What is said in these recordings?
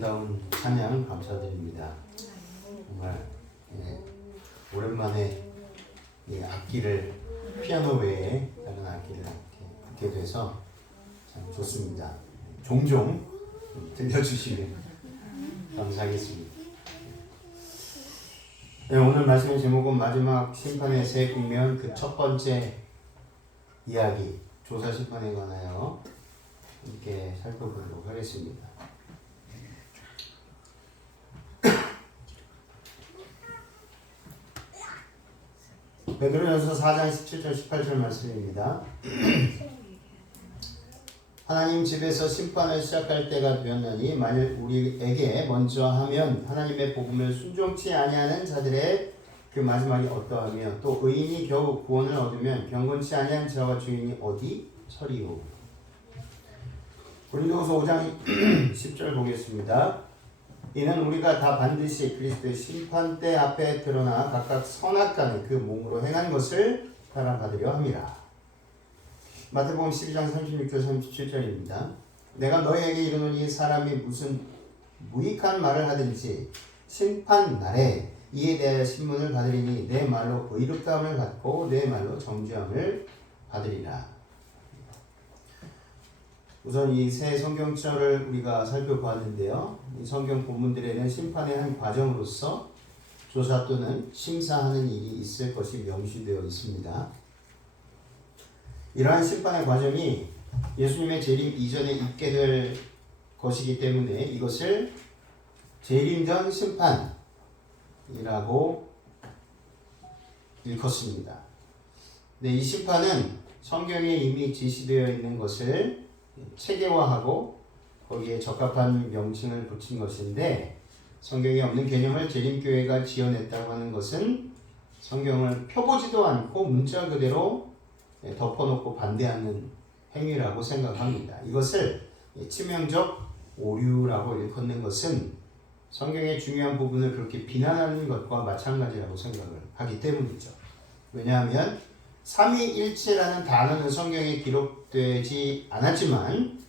아름다운 찬양 감사드립니다. 정말 오랜만에 악기를 피아노 외에 다른 악기를 듣게 돼서 참 좋습니다. 종종 들려주시면 감사하겠습니다. 오늘 말씀의 제목은 마지막 심판의 새 국면 그 첫 번째 이야기 조사 심판에 관하여 함께 살펴보도록 하겠습니다. 베드로전서 4장 17절 18절 말씀입니다. 하나님 집에서 심판을 시작할 때가 되었느니 만일 우리에게 먼저 하면 하나님의 복음을 순종치 아니하는 자들의 그 마지막이 어떠하며 또 의인이 겨우 구원을 얻으면 경건치 아니한 자와 주인이 어디 서리요. 고린도후서 5장 10절 보겠습니다. 이는 우리가 다 반드시 그리스도의 심판대 앞에 드러나 각각 선악간에 그 몸으로 행한 것을 따라받으려 함이라. 마태복음 12장 36절 37절입니다. 내가 너희에게 이르노니 사람이 무슨 무익한 말을 하든지 심판날에 이에 대하여 신문을 받으리니 내 말로 의롭다함을 받고 내 말로 정죄함을 받으리라. 우선 이 새 성경절을 우리가 살펴보았는데요. 이 성경 본문들에는 심판의 한 과정으로서 조사 또는 심사하는 일이 있을 것이 명시되어 있습니다. 이러한 심판의 과정이 예수님의 재림 이전에 있게 될 것이기 때문에 이것을 재림 전 심판이라고 일컫습니다. 네, 이 심판은 성경에 이미 지시되어 있는 것을 체계화하고 거기에 적합한 명칭을 붙인 것인데 성경에 없는 개념을 재림교회가 지어냈다고 하는 것은 성경을 펴보지도 않고 문자 그대로 덮어놓고 반대하는 행위라고 생각합니다. 이것을 치명적 오류라고 일컫는 것은 성경의 중요한 부분을 그렇게 비난하는 것과 마찬가지라고 생각을 하기 때문이죠. 왜냐하면 삼위일체라는 단어는 성경에 기록되지 않았지만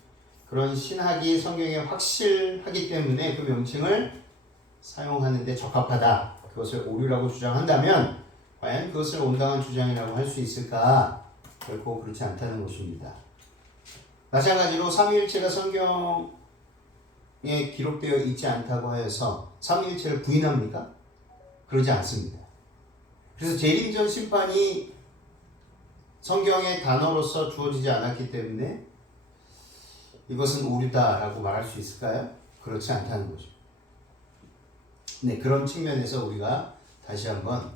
그런 신학이 성경에 확실하기 때문에 그 명칭을 사용하는 데 적합하다. 그것을 오류라고 주장한다면 과연 그것을 온당한 주장이라고 할 수 있을까? 결코 그렇지 않다는 것입니다. 마찬가지로 삼위일체가 성경에 기록되어 있지 않다고 하여서 삼위일체를 부인합니까? 그러지 않습니다. 그래서 재림전 심판이 성경의 단어로서 주어지지 않았기 때문에 이것은 오류다라고 말할 수 있을까요? 그렇지 않다는 거죠. 네, 그런 측면에서 우리가 다시 한번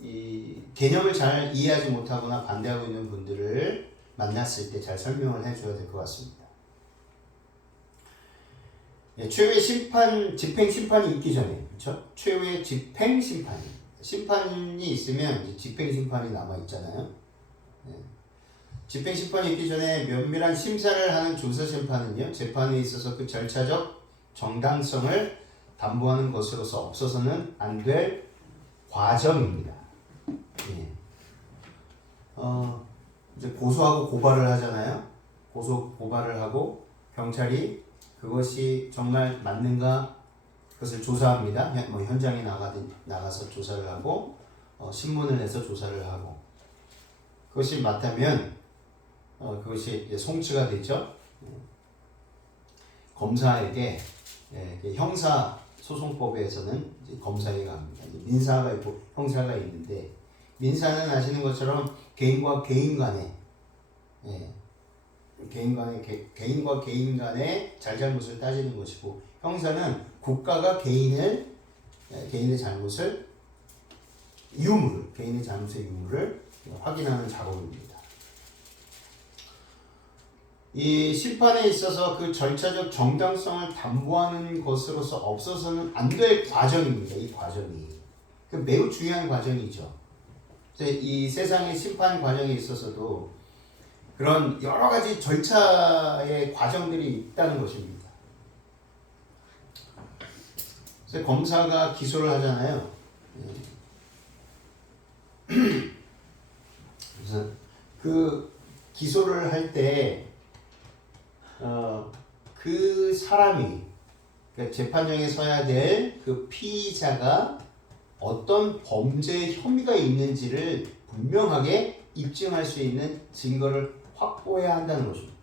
이 개념을 잘 이해하지 못하거나 반대하고 있는 분들을 만났을 때 잘 설명을 해줘야 될 것 같습니다. 네, 최후의 심판, 집행 심판이 있기 전에, 그렇죠? 최후의 집행 심판이 있으면 이제 집행 심판이 남아 있잖아요. 네. 집행 심판이 있기 전에 면밀한 심사를 하는 조사 심판은요, 재판에 있어서 그 절차적 정당성을 담보하는 것으로서 없어서는 안 될 과정입니다. 예. 이제 고소하고 고발을 하잖아요. 고소 고발을 하고 경찰이 그것이 정말 맞는가 그것을 조사합니다. 뭐 현장에 나가서 조사를 하고 신문을 내서 조사를 하고 그것이 맞다면 그것이 이제 송치가 되죠. 검사에게 형사 소송법에서는 이제 검사에게 갑니다. 민사가 있고 형사가 있는데 민사는 아시는 것처럼 개인과 개인 간의 개인과 개인 간의 잘잘못을 따지는 것이고 형사는 국가가 개인의 잘못의 유무를 확인하는 작업입니다. 이 심판에 있어서 그 절차적 정당성을 담보하는 것으로서 없어서는 안 될 과정입니다. 이 과정이 매우 중요한 과정이죠. 이 세상의 심판 과정에 있어서도 그런 여러 가지 절차의 과정들이 있다는 것입니다. 그래서 검사가 기소를 하잖아요. 그래서 그 기소를 할 때 그 사람이 그러니까 재판정에 서야 될 그 피의자가 어떤 범죄 혐의가 있는지를 분명하게 입증할 수 있는 증거를 확보해야 한다는 것입니다.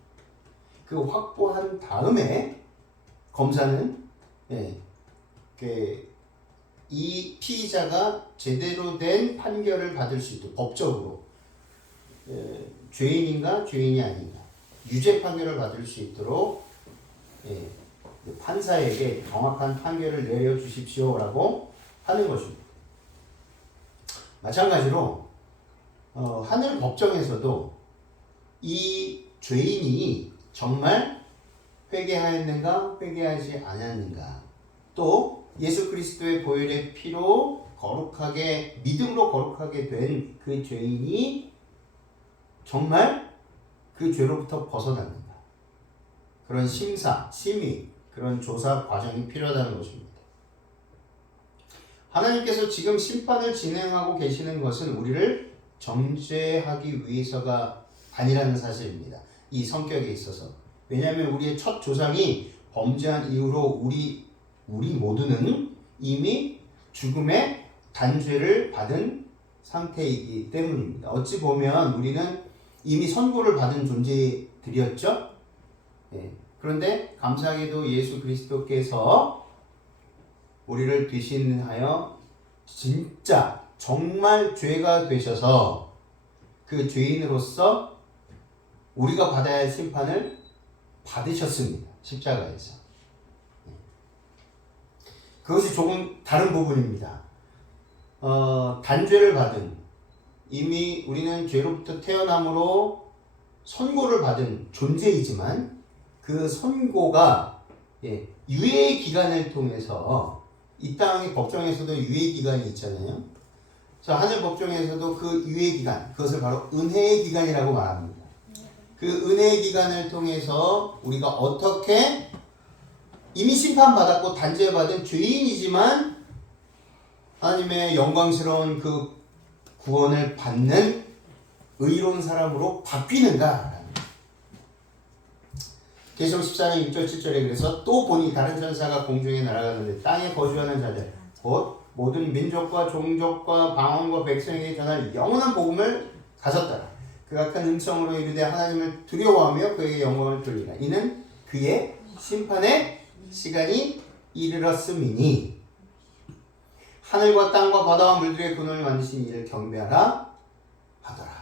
그 확보한 다음에 검사는 이 피의자가 제대로 된 판결을 받을 수 있도록 법적으로 죄인인가 죄인이 아닌가 유죄 판결을 받을 수 있도록 판사에게 정확한 판결을 내려주십시오라고 하는 것입니다. 마찬가지로 하늘 법정에서도 이 죄인이 정말 회개하였는가 회개하지 않았는가 또 예수 그리스도의 보혈의 피로 거룩하게 믿음으로 거룩하게 된 그 죄인이 정말 그 죄로부터 벗어났는가 그런 심사, 심의, 그런 조사 과정이 필요하다는 것입니다. 하나님께서 지금 심판을 진행하고 계시는 것은 우리를 정죄하기 위해서가 아니라는 사실입니다. 이 성격에 있어서. 왜냐하면 우리의 첫 조상이 범죄한 이후로 우리 모두는 이미 죽음의 단죄를 받은 상태이기 때문입니다. 어찌 보면 우리는 이미 선고를 받은 존재들이었죠. 그런데 감사하게도 예수 그리스도께서 우리를 대신하여 진짜 정말 죄가 되셔서 그 죄인으로서 우리가 받아야 할 심판을 받으셨습니다. 십자가에서. 그것이 조금 다른 부분입니다. 단죄를 받은 이미 우리는 죄로부터 태어남으로 선고를 받은 존재이지만 그 선고가 유예 기간을 통해서 이 땅의 법정에서도 유예 기간이 있잖아요. 그래서 하늘 법정에서도 그 유예 기간 그것을 바로 은혜의 기간이라고 말합니다. 그 은혜의 기간을 통해서 우리가 어떻게 이미 심판받았고 단죄받은 죄인이지만 하나님의 영광스러운 그 구원을 받는 의로운 사람으로 바뀌는가. 계시록 14장 6절 7절에 그래서 또 보니 다른 천사가 공중에 날아가는데 땅에 거주하는 자들 곧 모든 민족과 종족과 방언과 백성에게 전할 영원한 복음을 가졌더라. 그가 큰 음성으로 이르되 하나님을 두려워하며 그에게 영광을 돌리라. 이는 그의 심판의 시간이 이르렀음이니 하늘과 땅과 바다와 물들의 근원을 만드신 이를 경배하라 하더라.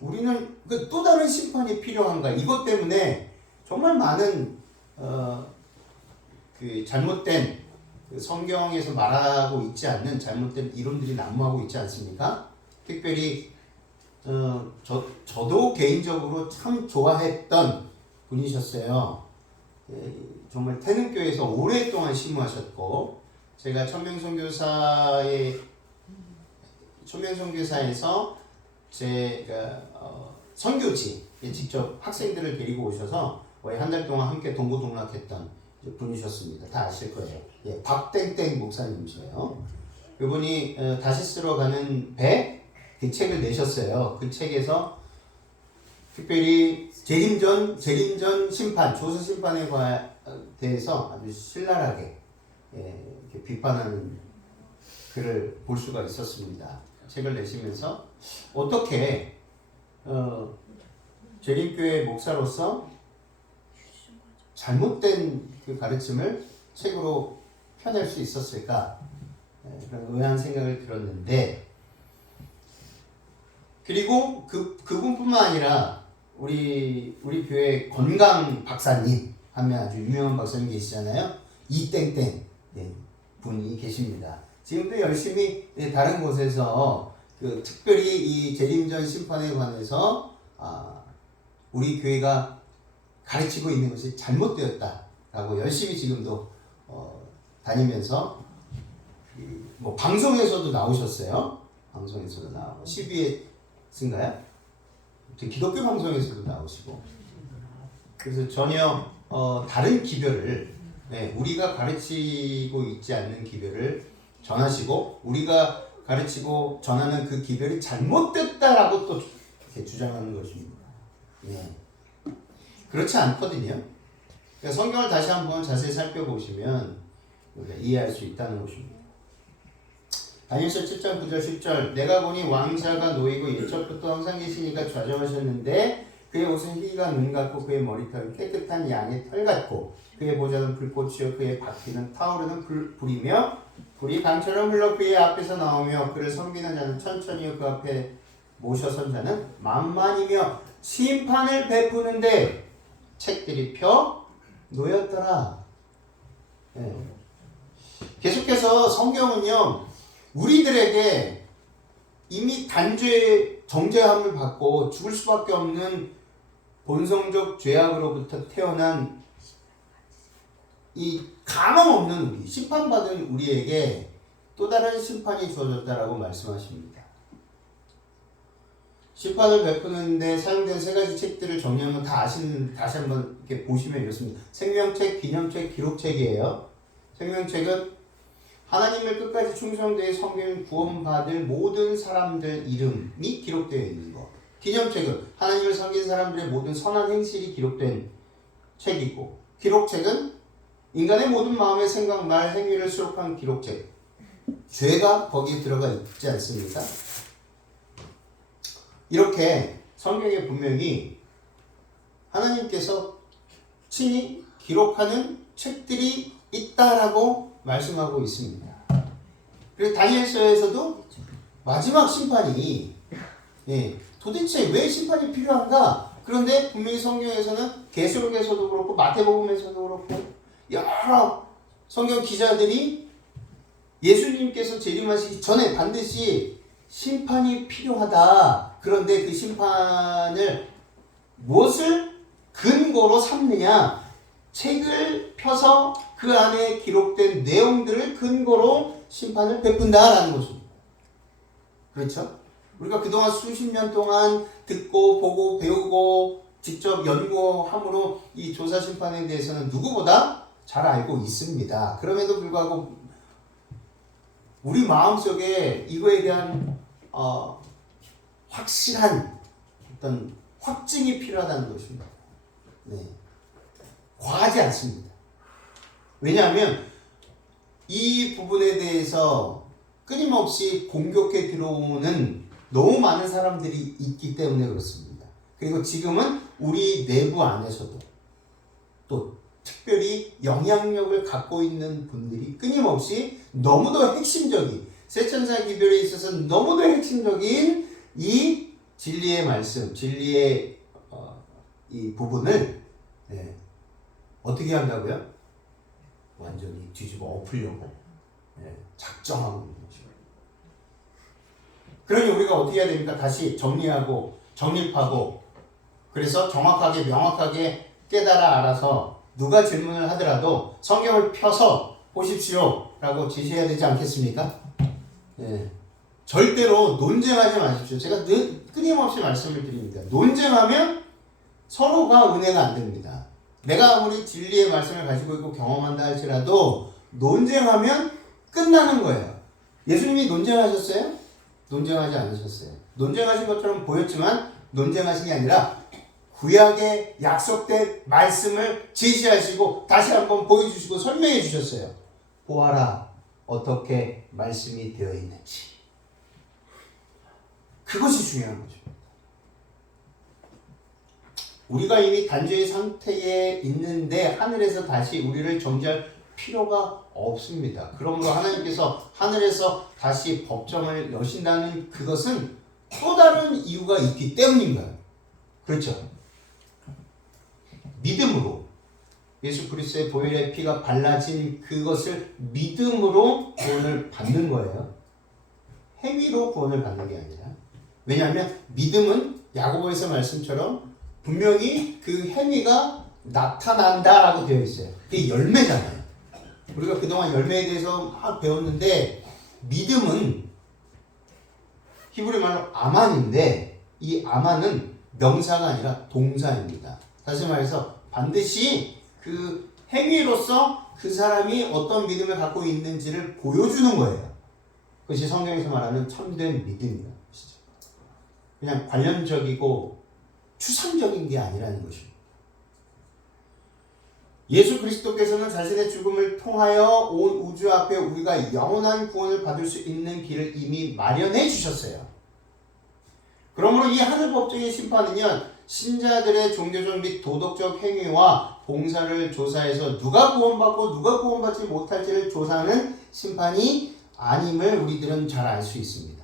우리는 그 또 다른 심판이 필요한가? 이것 때문에 정말 많은 그 잘못된 그 성경에서 말하고 있지 않는 잘못된 이론들이 난무하고 있지 않습니까? 특별히 저도 개인적으로 참 좋아했던 분이셨어요. 정말 태능교회에서 오랫동안 심무하셨고 제가 천명선교사에서 제가 선교지에 직접 학생들을 데리고 오셔서 거의 한 달 동안 함께 동고동락했던 분이셨습니다. 다 아실 거예요. 박땡땡 목사님이세요. 그분이 다시스로 가는 배 그 책을 내셨어요. 그 책에서 특별히 재림전 심판, 조수 심판에 대해서 아주 신랄하게 이렇게 비판하는 글을 볼 수가 있었습니다. 책을 내시면서 어떻게 재림교회 목사로서 잘못된 그 가르침을 책으로 펴낼 수 있었을까? 그런 의아한 생각을 들었는데 그리고 그분뿐만 아니라 우리 교회 건강 박사님 하면 아주 유명한 박사님 계시잖아요. 이땡땡 분이 계십니다. 지금도 열심히 다른 곳에서 특별히 이 재림전 심판에 관해서 우리 교회가 가르치고 있는 것이 잘못되었다라고 열심히 지금도 다니면서 뭐 방송에서도 나오셨어요. 방송에서도 나오고 CBS인가요? 기독교 방송에서도 나오시고 그래서 전혀 다른 기별을 우리가 가르치고 있지 않는 기별을 전하시고 우리가 가르치고 전하는 그 기별이 잘못됐다라고 또 이렇게 주장하는 것입니다. 그렇지 않거든요. 그러니까 성경을 다시 한번 자세히 살펴보시면 우리가 이해할 수 있다는 것입니다. 다니엘서 7장 9절 10절 내가 보니 왕자가 놓이고 일적부터 항상 계시니까 좌정하셨는데 그의 옷은 희가 눈 같고 그의 머리털은 깨끗한 양의 털 같고 그의 보좌는 불꽃이요 그의 바퀴는 타오르는 불이며 불이 강처럼 흘러 그의 앞에서 나오며 그를 섬기는 자는 천천히 그 앞에 모셔선 자는 만만이며 심판을 베푸는데 책들이 펴 놓였더라. 네. 계속해서 성경은요 우리들에게 이미 단죄 정죄함을 받고 죽을 수밖에 없는 본성적 죄악으로부터 태어난 이 가망 없는 우리, 심판받은 우리에게 또 다른 심판이 주어졌다라고 말씀하십니다. 심판을 베푸는데 사용된 세 가지 책들을 정리하면 다시 한번 이렇게 보시면 이렇습니다. 생명책, 기념책, 기록책이에요. 생명책은 하나님을 끝까지 충성되어 섬기는 구원받을 모든 사람들 이름이 기록되어 있는 것. 기념책은 하나님을 섬긴 사람들의 모든 선한 행실이 기록된 책이고, 기록책은 인간의 모든 마음의 생각, 말, 행위를 수록한 기록책. 죄가 거기에 들어가 있지 않습니까? 이렇게 성경에 분명히 하나님께서 친히 기록하는 책들이 있다라고 말씀하고 있습니다. 그리고 다니엘서에서도 마지막 심판이 도대체 왜 심판이 필요한가? 그런데 분명히 성경에서는 계시록에서도 그렇고 마태복음에서도 그렇고 여러 성경 기자들이 예수님께서 재림하시기 전에 반드시 심판이 필요하다. 그런데 그 심판을 무엇을 근거로 삼느냐? 책을 펴서 그 안에 기록된 내용들을 근거로 심판을 베푼다라는 것입니다. 그렇죠? 우리가 그동안 수십 년 동안 듣고 보고 배우고 직접 연구함으로 이 조사 심판에 대해서는 누구보다 잘 알고 있습니다. 그럼에도 불구하고 우리 마음속에 이거에 대한 확실한 어떤 확증이 필요하다는 것입니다. 네. 과하지 않습니다. 왜냐하면 이 부분에 대해서 끊임없이 공격해 들어오는 너무 많은 사람들이 있기 때문에 그렇습니다. 그리고 지금은 우리 내부 안에서도 또 특별히 영향력을 갖고 있는 분들이 끊임없이 너무도 핵심적인 세천사 기별에 있어서 너무도 핵심적인 이 진리의 말씀, 진리의 이 부분을 어떻게 한다고요? 완전히 뒤집어 엎으려고 작정하고 있는 거죠. 그러니 우리가 어떻게 해야 됩니까? 다시 정리하고 정립하고 그래서 정확하게 명확하게 깨달아 알아서 누가 질문을 하더라도 성경을 펴서 보십시오 라고 지시해야 되지 않겠습니까? 절대로 논쟁하지 마십시오. 제가 늘 끊임없이 말씀을 드립니다. 논쟁하면 서로가 은혜가 안 됩니다. 내가 아무리 진리의 말씀을 가지고 있고 경험한다 할지라도 논쟁하면 끝나는 거예요. 예수님이 논쟁하셨어요? 논쟁하지 않으셨어요. 논쟁하신 것처럼 보였지만 논쟁하신 게 아니라 구약의 약속된 말씀을 제시하시고 다시 한번 보여주시고 설명해 주셨어요. 보아라 어떻게 말씀이 되어 있는지. 그것이 중요한 거죠. 우리가 이미 단죄의 상태에 있는데 하늘에서 다시 우리를 정죄할 필요가 없습니다. 그러므로 하나님께서 하늘에서 다시 법정을 여신다는 그것은 또 다른 이유가 있기 때문인 거예요. 그렇죠? 믿음으로 예수 그리스도의 보혈의 피가 발라진 그것을 믿음으로 구원을 받는 거예요. 행위로 구원을 받는 게 아니라. 왜냐하면 믿음은 야고보에서 말씀처럼 분명히 그 행위가 나타난다라고 되어 있어요. 그게 열매잖아요. 우리가 그동안 열매에 대해서 막 배웠는데 믿음은 히브리 말로 아만인데 이 아만은 명사가 아니라 동사입니다. 다시 말해서 반드시 그 행위로서 그 사람이 어떤 믿음을 갖고 있는지를 보여주는 거예요. 그것이 성경에서 말하는 참된 믿음이라는 것이죠. 그냥 관념적이고 추상적인 게 아니라는 것입니다. 예수 그리스도께서는 자신의 죽음을 통하여 온 우주 앞에 우리가 영원한 구원을 받을 수 있는 길을 이미 마련해 주셨어요. 그러므로 이 하늘 법정의 심판은요, 신자들의 종교적 및 도덕적 행위와 봉사를 조사해서 누가 구원받고 누가 구원받지 못할지를 조사하는 심판이 아님을 우리들은 잘 알 수 있습니다.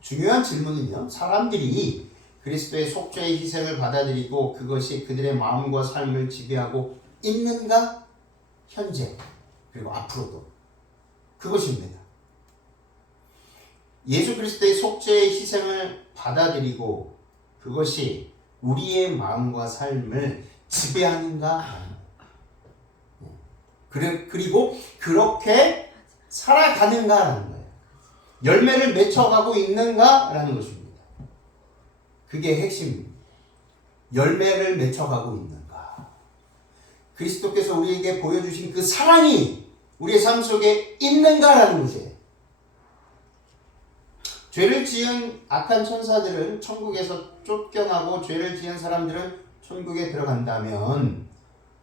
중요한 질문은요, 사람들이 그리스도의 속죄의 희생을 받아들이고 그것이 그들의 마음과 삶을 지배하고 있는가? 현재 그리고 앞으로도 그것입니다. 예수 그리스도의 속죄의 희생을 받아들이고 그것이 우리의 마음과 삶을 지배하는가? 그리고 그렇게 살아가는가라는 거예요. 열매를 맺혀가고 있는가라는 것입니다. 그게 핵심입니다. 열매를 맺혀가고 있는가? 그리스도께서 우리에게 보여주신 그 사랑이 우리의 삶 속에 있는가라는 것이에요. 죄를 지은 악한 천사들은 천국에서 쫓겨나고 죄를 지은 사람들은 천국에 들어간다면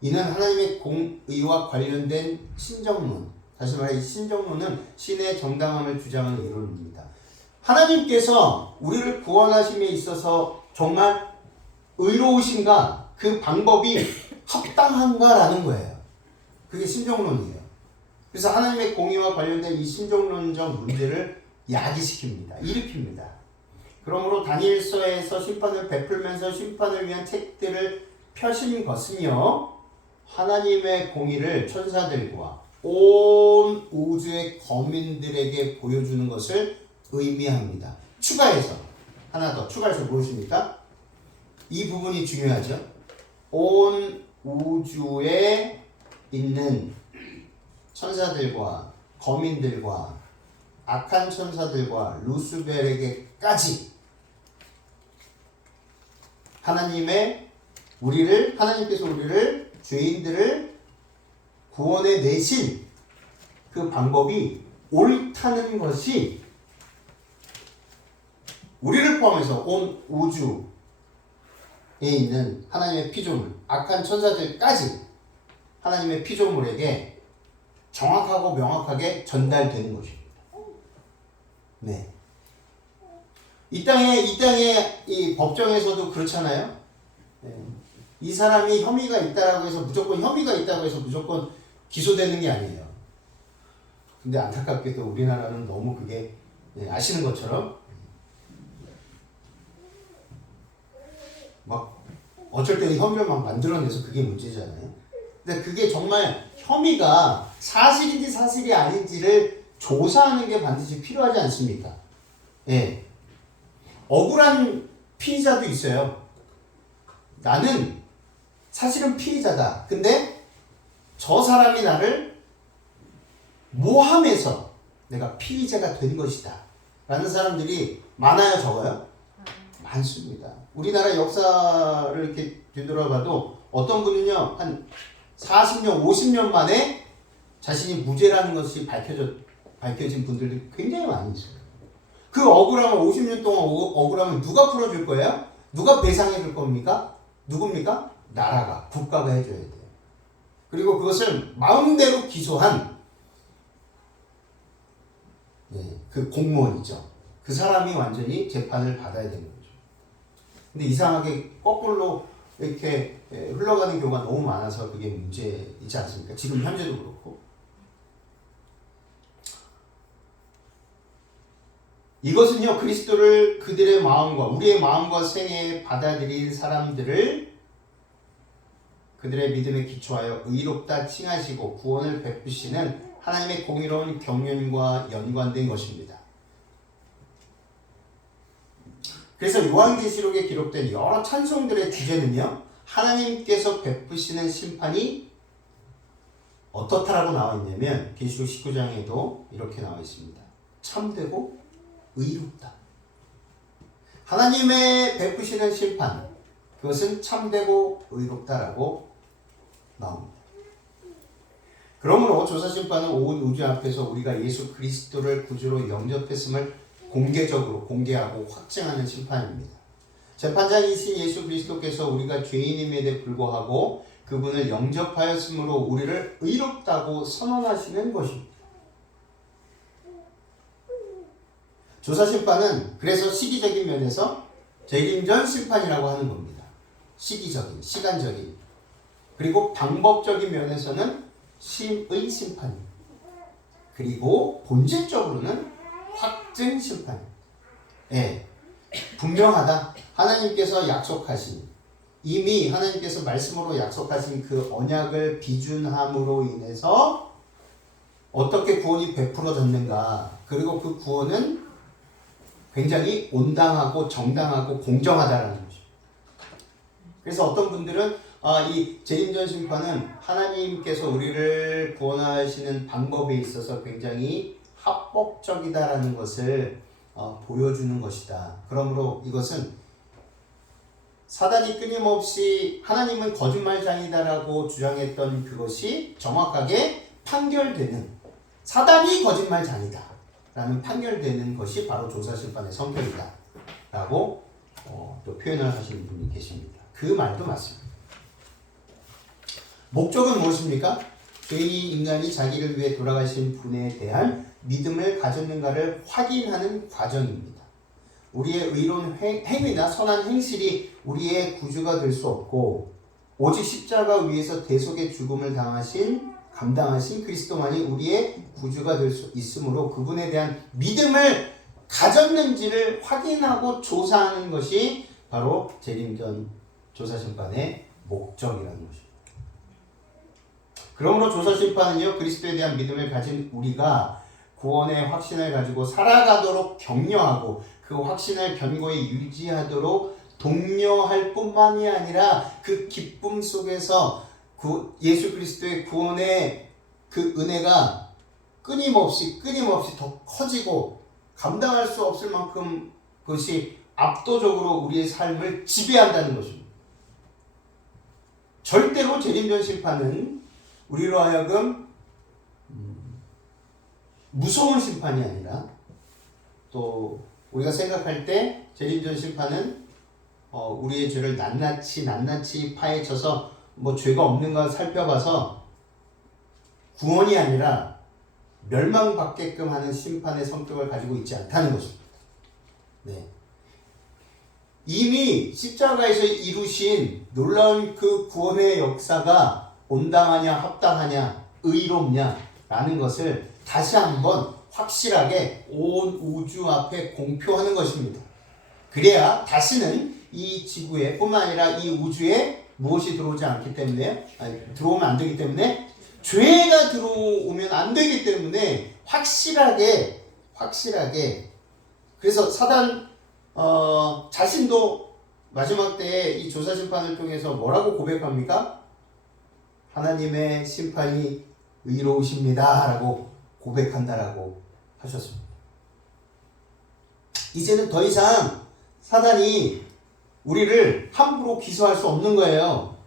이는 하나님의 공의와 관련된 신정론, 다시 말해 이 신정론은 신의 정당함을 주장하는 이론입니다. 하나님께서 우리를 구원하심에 있어서 정말 의로우신가? 그 방법이 합당한가라는 거예요. 그게 신정론이에요. 그래서 하나님의 공의와 관련된 이 신정론적 문제를 야기시킵니다. 일으킵니다. 그러므로 다니엘서에서 심판을 베풀면서 심판을 위한 책들을 펴신 것은요, 하나님의 공의를 천사들과 온 우주의 거민들에게 보여주는 것을 의미합니다. 추가해서 하나 더 추가해서 무엇입니까? 이 부분이 중요하죠. 온 우주에 있는 천사들과 거민들과 악한 천사들과 루스벨에게까지 하나님께서 우리를 죄인들을 구원해 내신 그 방법이 옳다는 것이 우리를 포함해서 온 우주에 있는 하나님의 피조물, 악한 천사들까지 하나님의 피조물에게 정확하고 명확하게 전달되는 것입니다. 네. 이 땅에 이 법정에서도 그렇잖아요. 네. 이 사람이 혐의가 있다고 해서 무조건 기소되는 게 아니에요. 근데 안타깝게도 우리나라는 너무 그게 아시는 것처럼 막 어쩔 때는 혐의를 막 만들어내서 그게 문제잖아요. 근데 그게 정말 혐의가 사실인지 사실이 아닌지를 조사하는 게 반드시 필요하지 않습니까? 예. 억울한 피의자도 있어요. 나는 사실은 피의자다. 근데 저 사람이 나를 모함해서 내가 피의자가 된 것이다. 라는 사람들이 많아요, 적어요? 많습니다. 우리나라 역사를 이렇게 뒤돌아봐도 어떤 분은요, 한 40년, 50년 만에 자신이 무죄라는 것이 밝혀진 분들도 굉장히 많이 있어요. 그 억울함을 50년 동안 억울함을 누가 풀어줄 거예요? 누가 배상해 줄 겁니까? 누굽니까? 나라가, 국가가 해줘야 돼요. 그리고 그것을 마음대로 기소한 그 공무원이죠. 그 사람이 완전히 재판을 받아야 되는 거죠. 근데 이상하게 거꾸로 이렇게 흘러가는 경우가 너무 많아서 그게 문제이지 않습니까? 지금 현재도 그렇고. 이것은요, 그리스도를 그들의 마음과 우리의 마음과 생애에 받아들인 사람들을 그들의 믿음에 기초하여 의롭다 칭하시고 구원을 베푸시는 하나님의 공의로운 경륜과 연관된 것입니다. 그래서 요한계시록에 기록된 여러 찬송들의 주제는요, 하나님께서 베푸시는 심판이 어떻다라고 나와 있냐면 계시록 19장에도 이렇게 나와 있습니다. 참되고 의롭다. 하나님의 베푸시는 심판, 그것은 참되고 의롭다라고 나옵니다. 그러므로 조사심판은 온 우주 앞에서 우리가 예수 그리스도를 구주로 영접했음을 공개적으로 공개하고 확증하는 심판입니다. 재판장이신 예수 그리스도께서 우리가 죄인임에도 불구하고 그분을 영접하였으므로 우리를 의롭다고 선언하시는 것입니다. 조사심판은 그래서 시기적인 면에서 재림전 심판이라고 하는 겁니다. 시기적인, 시간적인. 그리고 방법적인 면에서는 심의 심판입니다. 그리고 본질적으로는 확증 심판입니다. 예, 분명하다. 하나님께서 약속하신, 이미 하나님께서 말씀으로 약속하신 그 언약을 비준함으로 인해서 어떻게 구원이 베풀어졌는가. 그리고 그 구원은 굉장히 온당하고 정당하고 공정하다라는 것입니다. 그래서 어떤 분들은 이 재림전 심판은 하나님께서 우리를 구원하시는 방법에 있어서 굉장히 합법적이다라는 것을 보여주는 것이다. 그러므로 이것은 사단이 끊임없이 하나님은 거짓말장이다라고 주장했던 그것이 정확하게 판결되는, 사단이 거짓말장이다 라는 판결되는 것이 바로 조사심판의 성격이다 라고 또 표현을 하시는 분이 계십니다. 그 말도 맞습니다. 목적은 무엇입니까? 죄인이 인간이 자기를 위해 돌아가신 분에 대한 믿음을 가졌는가를 확인하는 과정입니다. 우리의 의로운 행위나 선한 행실이 우리의 구주가 될 수 없고 오직 십자가 위에서 대속의 죽음을 감당하신 그리스도만이 우리의 구주가 될 수 있으므로 그분에 대한 믿음을 가졌는지를 확인하고 조사하는 것이 바로 재림전 조사심판의 목적이라는 것입니다. 그러므로 조사심판은요, 그리스도에 대한 믿음을 가진 우리가 구원의 확신을 가지고 살아가도록 격려하고 그 확신을 견고히 유지하도록 독려할 뿐만이 아니라 그 기쁨 속에서 예수 그리스도의 구원의 그 은혜가 끊임없이 더 커지고 감당할 수 없을 만큼 그것이 압도적으로 우리의 삶을 지배한다는 것입니다. 절대로 재림전 심판은 우리로 하여금 무서운 심판이 아니라 또 우리가 생각할 때 재림전 심판은 우리의 죄를 낱낱이 파헤쳐서 뭐 죄가 없는가 살펴봐서 구원이 아니라 멸망받게끔 하는 심판의 성격을 가지고 있지 않다는 것입니다. 네. 이미 십자가에서 이루신 놀라운 그 구원의 역사가 온당하냐 합당하냐 의롭냐 라는 것을 다시 한번 확실하게 온 우주 앞에 공표하는 것입니다. 그래야 다시는 이 지구에 뿐만 아니라 이 우주에 무엇이 들어오지 않기 때문에 들어오면 안 되기 때문에 죄가 들어오면 안 되기 때문에 확실하게 그래서 사단 자신도 마지막 때에 이 조사 심판을 통해서 뭐라고 고백합니까? 하나님의 심판이 의로우십니다 라고 고백한다라고 하셨습니다. 이제는 더 이상 사단이 우리를 함부로 기소할 수 없는 거예요.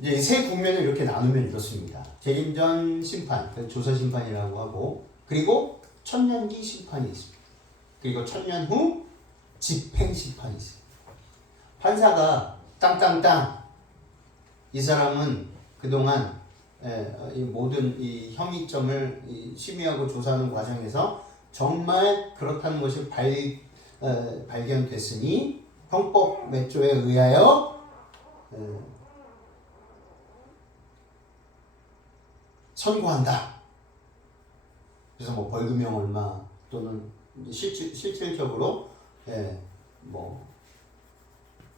이제 세 국면을 이렇게 나누면 이렇습니다. 재림전 심판, 조사 심판이라고 하고, 그리고 천년기 심판이 있습니다. 그리고 천년 후 집행 심판이 있습니다. 판사가 땅땅땅 이 사람은 그동안 이 모든 이 혐의점을 심의하고 조사하는 과정에서 정말 그렇다는 것이 발견됐으니 형법 몇 조에 의하여 선고한다. 그래서 뭐 벌금형 얼마 또는 실질적으로 뭐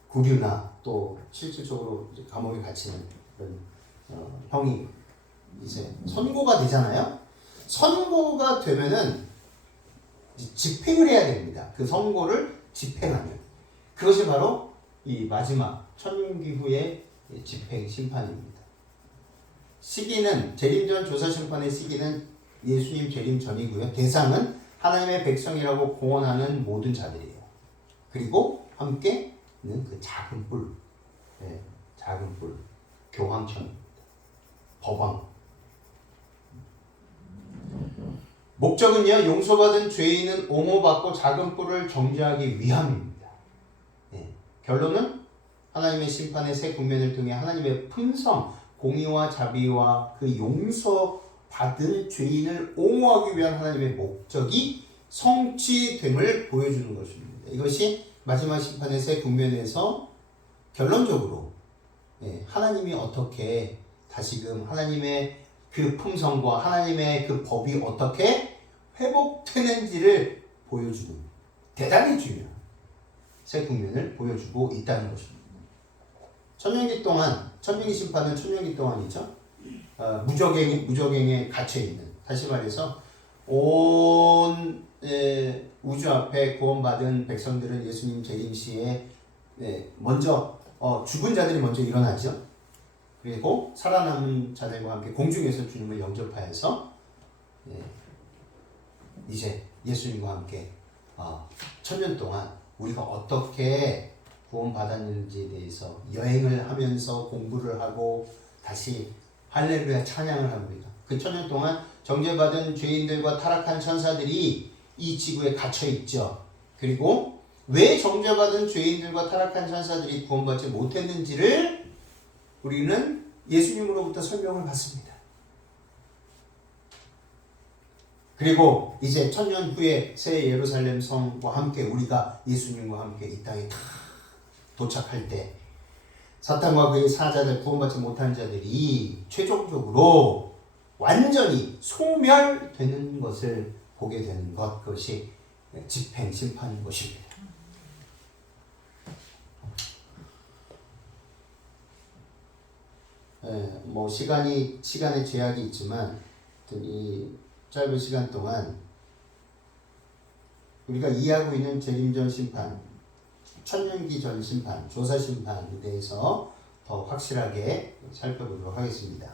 구류나 또 실질적으로 이제 감옥에 갇히는 그런 형이 이제 선고가 되잖아요. 선고가 되면은 집행을 해야 됩니다. 그 선고를 집행하면 그것이 바로 이 마지막 천년기 후의 집행 심판입니다. 시기는 재림전 조사 심판의 시기는 예수님 재림 전이고요. 대상은 하나님의 백성이라고 공언하는 모든 자들이에요. 그리고 함께는 그 작은 뿔, 교황청입니다. 법왕. 목적은요, 용서받은 죄인은 옹호받고 작은 뿔을 정죄하기 위함입니다. 결론은 하나님의 심판의 새 국면을 통해 하나님의 품성, 공의와 자비와 그 용서받은 죄인을 옹호하기 위한 하나님의 목적이 성취됨을 보여주는 것입니다. 이것이 마지막 심판의 새 국면에서 결론적으로 하나님이 어떻게 다시금 하나님의 그 품성과 하나님의 그 법이 어떻게 회복되는지를 보여주는 대단히 중요한 새 국면을 보여주고 있다는 것입니다. 천년기 동안, 천년기 심판은 천년기 동안이죠. 무적행에 갇혀있는, 다시 말해서 온 우주 앞에 구원받은 백성들은 예수님 재림시에 먼저 죽은 자들이 먼저 일어나죠. 그리고 살아남은 자들과 함께 공중에서 주님을 영접하여서 이제 예수님과 함께 천년 동안 우리가 어떻게 구원받았는지에 대해서 여행을 하면서 공부를 하고 다시 할렐루야 찬양을 합니다. 그 천년 동안 정죄받은 죄인들과 타락한 천사들이 이 지구에 갇혀 있죠. 그리고 왜 정죄받은 죄인들과 타락한 천사들이 구원받지 못했는지를 우리는 예수님으로부터 설명을 받습니다. 그리고 이제 천년 후에 새 예루살렘 성과 함께 우리가 예수님과 함께 이 땅에 다 도착할 때 사탄과 그의 사자들, 구원받지 못한 자들이 최종적으로 완전히 소멸되는 것을 보게 되는 것, 그것이 집행 심판인 것입니다. 시간의 제약이 있지만 이 짧은 시간 동안 우리가 이해하고 있는 재림전 심판, 천년기 전 심판, 조사 심판에 대해서 더 확실하게 살펴보도록 하겠습니다.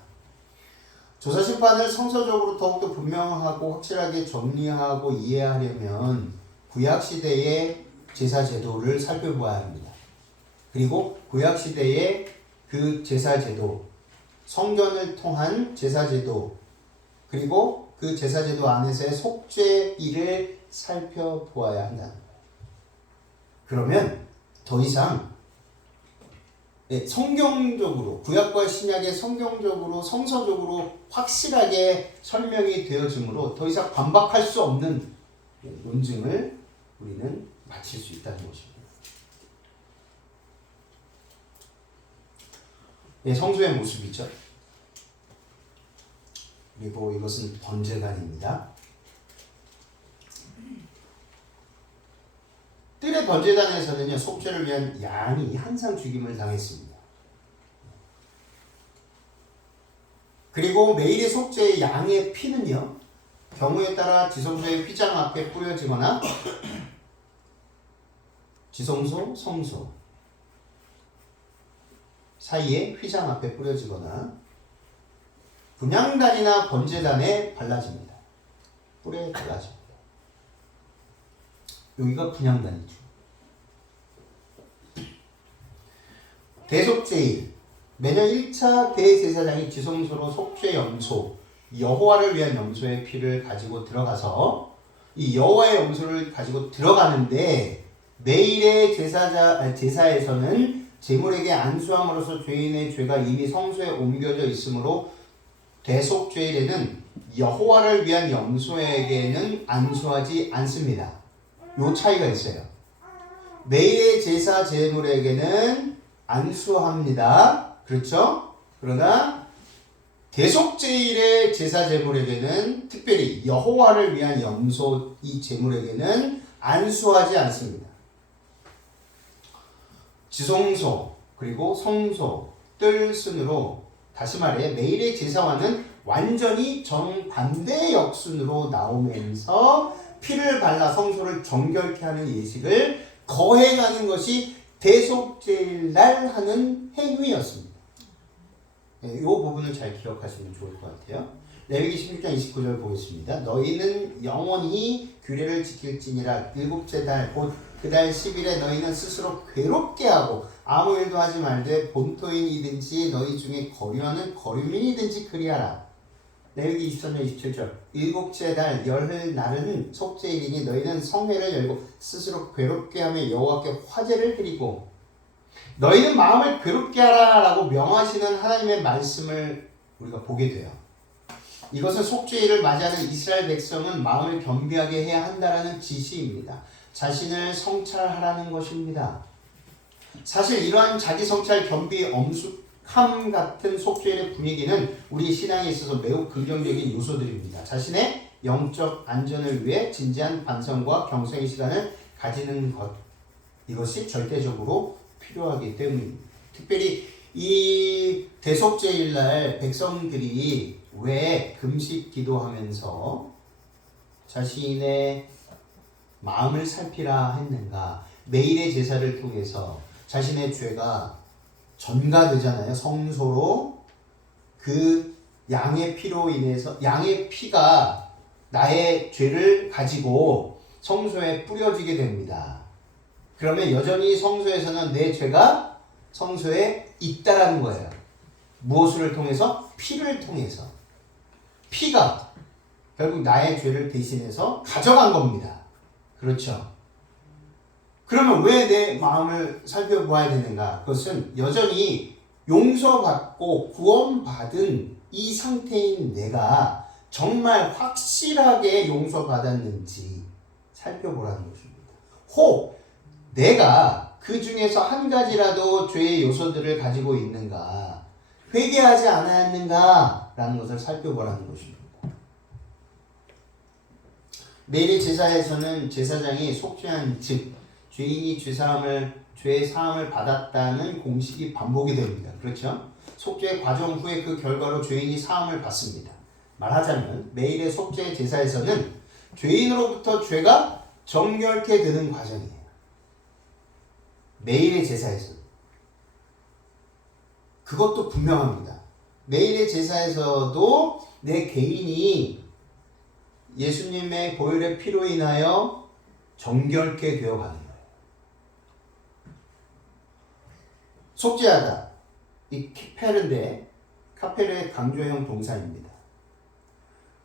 조사 심판을 성서적으로 더욱더 분명하고 확실하게 정리하고 이해하려면 구약시대의 제사제도를 살펴봐야 합니다. 그리고 구약시대의 그 제사제도, 성전을 통한 제사제도, 그리고 그 제사제도 안에서의 속죄일을 살펴보아야 한다. 그러면 더 이상 성경적으로, 구약과 신약의 성경적으로, 성서적으로 확실하게 설명이 되어지므로 더 이상 반박할 수 없는 논증을 우리는 마칠 수 있다는 것입니다. 성소의 모습이죠. 그리고 이것은 번제단입니다. 뜰의 번제단에서는요, 속죄를 위한 양이 항상 죽임을 당했습니다. 그리고 매일의 속죄의 양의 피는요, 경우에 따라 지성소의 휘장 앞에 뿌려지거나 지성소, 성소 사이에 휘장 앞에 뿌려지거나 분향단이나 번제단에 발라집니다. 뿔에 발라집니다. 여기가 분향단이죠. 대속죄일, 매년 1차 대제사장이 지성소로 속죄 염소, 여호와를 위한 염소의 피를 가지고 들어가서 이 여호와의 염소를 가지고 들어가는데 매일의 제사에서는 제물에게 안수함으로써 죄인의 죄가 이미 성소에 옮겨져 있으므로 대속죄일에는 여호와를 위한 염소에게는 안수하지 않습니다. 요 차이가 있어요. 매일의 제사 제물에게는 안수합니다. 그렇죠? 그러나 대속죄일의 제사 제물에게는 특별히 여호와를 위한 염소 이 제물에게는 안수하지 않습니다. 지성소 그리고 성소 뜰 순으로, 다시 말해 매일의 제사와는 완전히 정반대의 역순으로 나오면서 피를 발라 성소를 정결케 하는 예식을 거행하는 것이 대속죄일 날 하는 행위였습니다. 이 부분을 잘 기억하시면 좋을 것 같아요. 레위기 16장 29절 보겠습니다. 너희는 영원히 규례를 지킬지니라. 일곱째 달 곧 그 달 10일에 너희는 스스로 괴롭게 하고 아무 일도 하지 말되 본토인이든지 너희 중에 거류하는 거류민이든지 그리하라. 레위기 23장 27절 일곱째 달 열흘 날은 속죄일이니 너희는 성회를 열고 스스로 괴롭게 하며 여호와께 화제를 드리고 너희는 마음을 괴롭게 하라 라고 명하시는 하나님의 말씀을 우리가 보게 돼요. 이것은 속죄일을 맞이하는 이스라엘 백성은 마음을 겸비하게 해야 한다라는 지시입니다. 자신을 성찰하라는 것입니다. 사실 이러한 자기 성찰, 겸비, 엄숙함 같은 속죄일의 분위기는 우리 신앙에 있어서 매우 긍정적인 요소들입니다. 자신의 영적 안전을 위해 진지한 반성과 경성의 시간을 가지는 것, 이것이 절대적으로 필요하기 때문입니다. 특별히 이 대속죄일날 백성들이 왜 금식 기도하면서 자신의 마음을 살피라 했는가? 매일의 제사를 통해서 자신의 죄가 전가되잖아요. 성소로 그 양의 피로 인해서 양의 피가 나의 죄를 가지고 성소에 뿌려지게 됩니다. 그러면 여전히 성소에서는 내 죄가 성소에 있다라는 거예요. 무엇을 통해서? 피를 통해서. 피가 결국 나의 죄를 대신해서 가져간 겁니다. 그렇죠? 그러면 왜 내 마음을 살펴보아야 되는가? 그것은 여전히 용서받고 구원받은 이 상태인 내가 정말 확실하게 용서받았는지 살펴보라는 것입니다. 혹 내가 그 중에서 한 가지라도 죄의 요소들을 가지고 있는가, 회개하지 않았는가 라는 것을 살펴보라는 것입니다. 매일의 제사에서는 제사장이 속죄한 즉 죄인이 죄의 사함을 받았다는 공식이 반복이 됩니다. 그렇죠? 속죄 과정 후에 그 결과로 죄인이 사함을 받습니다. 말하자면 매일의 속죄 제사에서는 죄인으로부터 죄가 정결케 되는 과정이에요. 매일의 제사에서 그것도 분명합니다. 매일의 제사에서도 내 개인이 예수님의 보혈의 피로 인하여 정결케 되어가는 거예요. 속죄하다. 이 키페르인데 카페르의 강조형 동사입니다.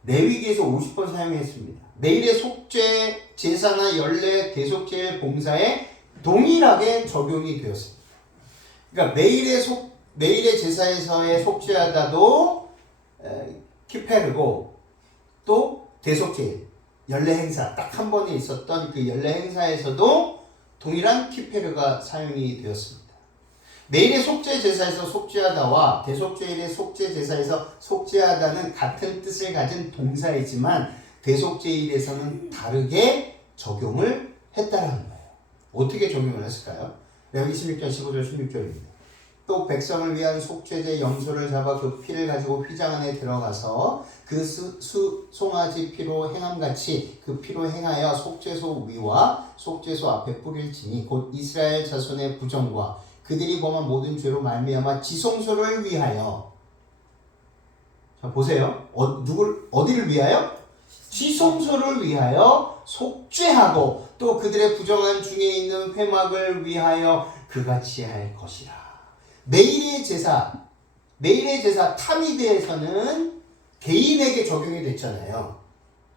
레위기에서 50번 사용했습니다. 매일의 속죄 제사나 연례 대속죄일 봉사에 동일하게 적용이 되었습니다. 그러니까 매일의 제사에서의 속죄하다도 키페르고 또 대속죄일 연례 행사 딱 한 번에 있었던 그 연례 행사에서도 동일한 키페르가 사용이 되었습니다. 매일의 속죄 제사에서 속죄하다와 대속죄일의 속죄 제사에서 속죄하다는 같은 뜻을 가진 동사이지만 대속죄일에서는 다르게 적용을 했다라는 거예요. 어떻게 적용을 했을까요? 레위기 16장 15절 16절입니다. 또 백성을 위한 속죄제 염소를 잡아 그 피를 가지고 휘장 안에 들어가서 그 송아지 피로 행함같이 그 피로 행하여 속죄소 위와 속죄소 앞에 뿌릴지니 곧 이스라엘 자손의 부정과 그들이 범한 모든 죄로 말미암아 지성소를 위하여. 자 보세요. 어디를 위하여? 지성소를 위하여 속죄하고 또 그들의 부정한 중에 있는 회막을 위하여 그같이 할 것이라. 매일의 제사 타미드에서는 개인에게 적용이 됐잖아요.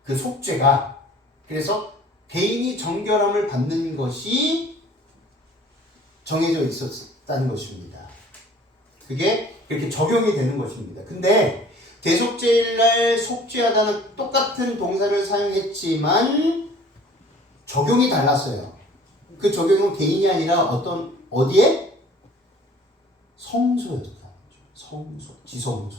그 속죄가. 그래서 개인이 정결함을 받는 것이 정해져 있었다는 것입니다. 그게 그렇게 적용이 되는 것입니다. 근데 대속죄일날 속죄하다는 똑같은 동사를 사용했지만 적용이 달랐어요. 그 적용은 개인이 아니라 어디에? 성소였다. 성소, 지성소.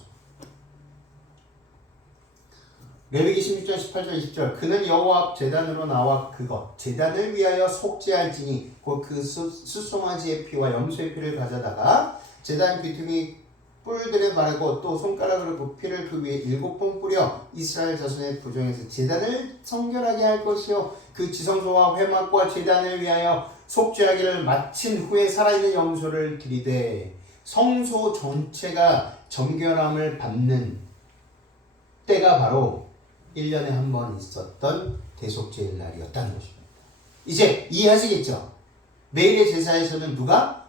레위기 16장 18절 20절 그는 여호와 앞 제단으로 나와 그것 제단을 위하여 속죄할지니 곧 그 숫송아지의 피와 염소의 피를 가져다가 제단 귀퉁이 뿔들에 바르고 또 손가락으로 그 피를 그 위에 7번 뿌려 이스라엘 자손의 부정에서 제단을 성결하게 할 것이요 그 지성소와 회막과 제단을 위하여 속죄하기를 마친 후에 살아있는 염소를 들이되 성소 전체가 정결함을 받는 때가 바로 1년에 한 번 있었던 대속죄일 날이었다는 것입니다. 이제 이해하시겠죠? 매일의 제사에서는 누가?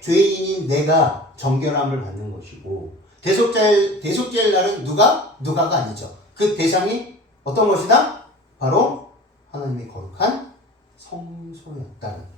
죄인인 내가 정결함을 받는 것이고 대속죄일 날은 누가가 아니죠. 그 대상이 어떤 것이다? 바로 하나님의 거룩한 성소였다는 거예요.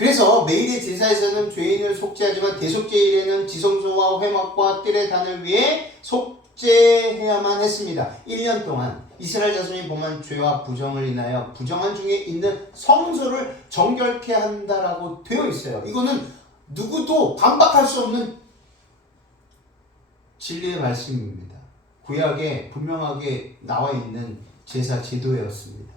그래서 매일의 제사에서는 죄인을 속죄하지만 대속죄일에는 지성소와 회막과 뜰의 단을 위해 속죄해야만 했습니다. 1년 동안 이스라엘 자손이 범한 죄와 부정을 인하여 부정한 중에 있는 성소를 정결케 한다라고 되어 있어요. 이거는 누구도 반박할 수 없는 진리의 말씀입니다. 구약에 분명하게 나와 있는 제사 제도였습니다.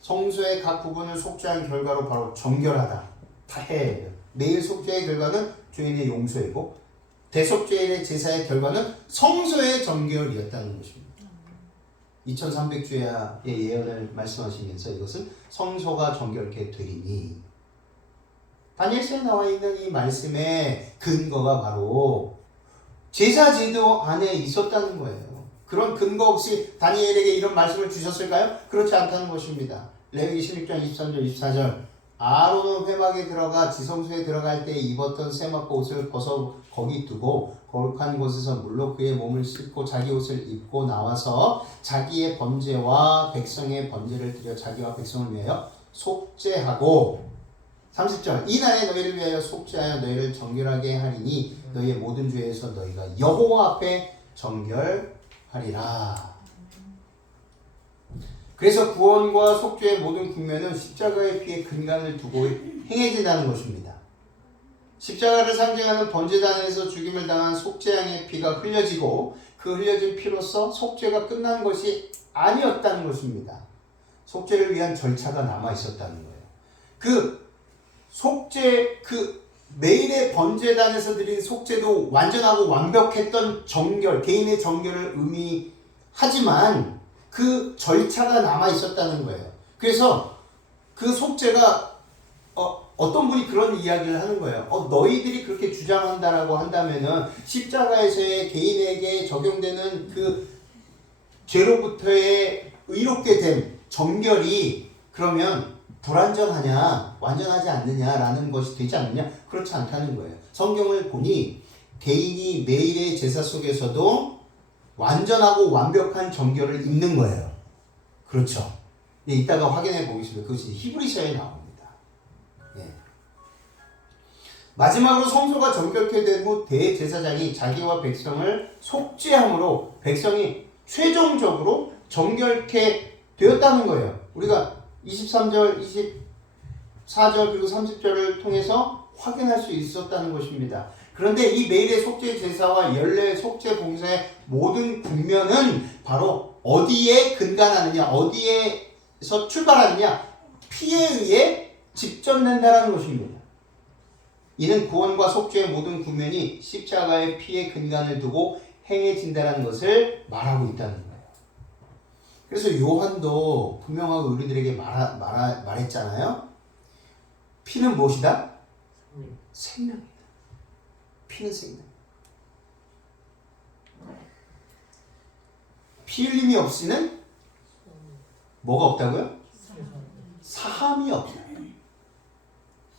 성소의 각 부분을 속죄한 결과로 바로 정결하다. 다 해야 해요. 매일 속죄의 결과는 죄인의 용서이고 대속죄일의 제사의 결과는 성소의 정결이었다는 것입니다. 2300주야의 예언을 말씀하시면서 이것은 성소가 정결케 되리니 다니엘서에 나와 있는 이 말씀의 근거가 바로 제사 제도 안에 있었다는 거예요. 그런 근거 없이 다니엘에게 이런 말씀을 주셨을까요? 그렇지 않다는 것입니다. 레위기 16장 23절 24절 아론은 회막에 들어가 지성소에 들어갈 때 입었던 세마포 옷을 벗어 거기 두고 거룩한 곳에서 물로 그의 몸을 씻고 자기 옷을 입고 나와서 자기의 번제와 백성의 번제를 드려 자기와 백성을 위하여 속죄하고 30절 이 날에 너희를 위하여 속죄하여 너희를 정결하게 하리니 너희의 모든 죄에서 너희가 여호와 앞에 정결하리라. 그래서 구원과 속죄의 모든 국면은 십자가의 피에 근간을 두고 행해진다는 것입니다. 십자가를 상징하는 번제단에서 죽임을 당한 속죄양의 피가 흘려지고 그 흘려진 피로서 속죄가 끝난 것이 아니었다는 것입니다. 속죄를 위한 절차가 남아 있었다는 거예요. 그 속죄 매일의 번제단에서 드린 속죄도 완전하고 완벽했던 정결, 개인의 정결을 의미하지만 그 절차가 남아 있었다는 거예요. 그래서 그 속죄가 어떤 분이 그런 이야기를 하는 거예요. 너희들이 그렇게 주장한다라고 한다면은 십자가에서의 개인에게 적용되는 그 죄로부터의 의롭게 된 정결이 그러면 불완전하냐, 완전하지 않느냐라는 것이 되지 않느냐? 그렇지 않다는 거예요. 성경을 보니 개인이 매일의 제사 속에서도 완전하고 완벽한 정결을 입는 거예요. 그렇죠. 예, 이따가 확인해 보겠습니다. 그것이 히브리서에 나옵니다. 예. 마지막으로 성소가 정결케 된 후 대제사장이 자기와 백성을 속죄함으로 백성이 최종적으로 정결케 되었다는 거예요. 우리가 23절, 24절 그리고 30절을 통해서 확인할 수 있었다는 것입니다. 그런데 이 매일의 속죄 제사와 연례 속죄 봉사의 모든 국면은 바로 어디에 근간하느냐, 어디에서 출발하느냐, 피에 의해 직전된다는 것입니다. 이는 구원과 속죄의 모든 국면이 십자가의 피에 근간을 두고 행해진다는 것을 말하고 있다는 거예요. 그래서 요한도 분명하게 우리들에게 말했잖아요. 피는 무엇이다? 생명이다. 피는 생명. 피 흘림이 없이는 뭐가 없다고요? 사함이 없다.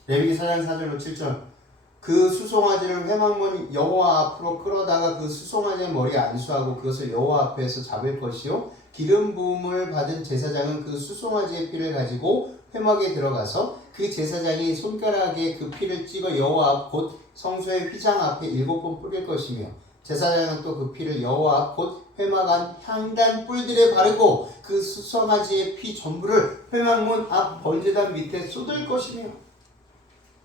레위기 4장 4절로 7절 그 수송아지를 회막문 여호와 앞으로 끌어다가 그 수송아지의 머리에 안수하고 그것을 여호와 앞에서 잡을 것이요 기름 부음을 받은 제사장은 그 수송아지의 피를 가지고 회막에 들어가서 그 제사장이 손가락에 그 피를 찍어 여호와 앞 곧 성소의 휘장 앞에 7번 뿌릴 것이며 제사장은 또 그 피를 여호와 앞 곧 회막 안 향단 뿔들에 바르고 그 수송아지의 피 전부를 회막문 앞 번제단 밑에 쏟을 것이며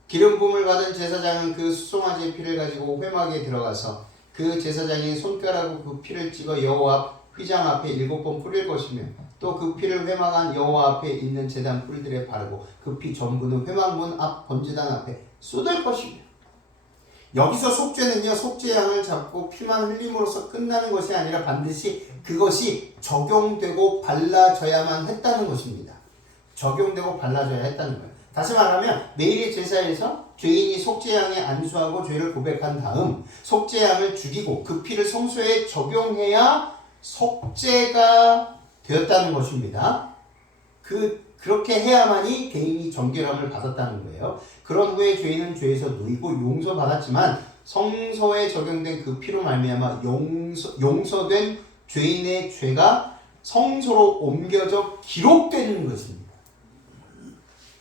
기름 부음을 받은 제사장은 그 수송아지의 피를 가지고 회막에 들어가서 그 제사장이 손가락으로 그 피를 찍어 여호와 앞 휘장 앞에 7번 뿌릴 것이며 또 그 피를 회막 안 여호와 앞에 있는 제단 뿔들에 바르고 그 피 전부는 회막문 앞 번제단 앞에 쏟을 것이며 여기서 속죄는요 속죄양을 잡고 피만 흘림으로써 끝나는 것이 아니라 반드시 그것이 적용되고 발라져야만 했다는 것입니다. 적용되고 발라져야 했다는 거예요. 다시 말하면 매일의 제사에서 죄인이 속죄양에 안수하고 죄를 고백한 다음 속죄양을 죽이고 그 피를 성소에 적용해야 속죄가 되었다는 것입니다. 그렇게 해야만이 개인이 정결함을 받았다는 거예요. 그런 후에 죄인은 죄에서 누이고 용서받았지만 성소에 적용된 그 피로 말미암아 용서된 죄인의 죄가 성소로 옮겨져 기록되는 것입니다.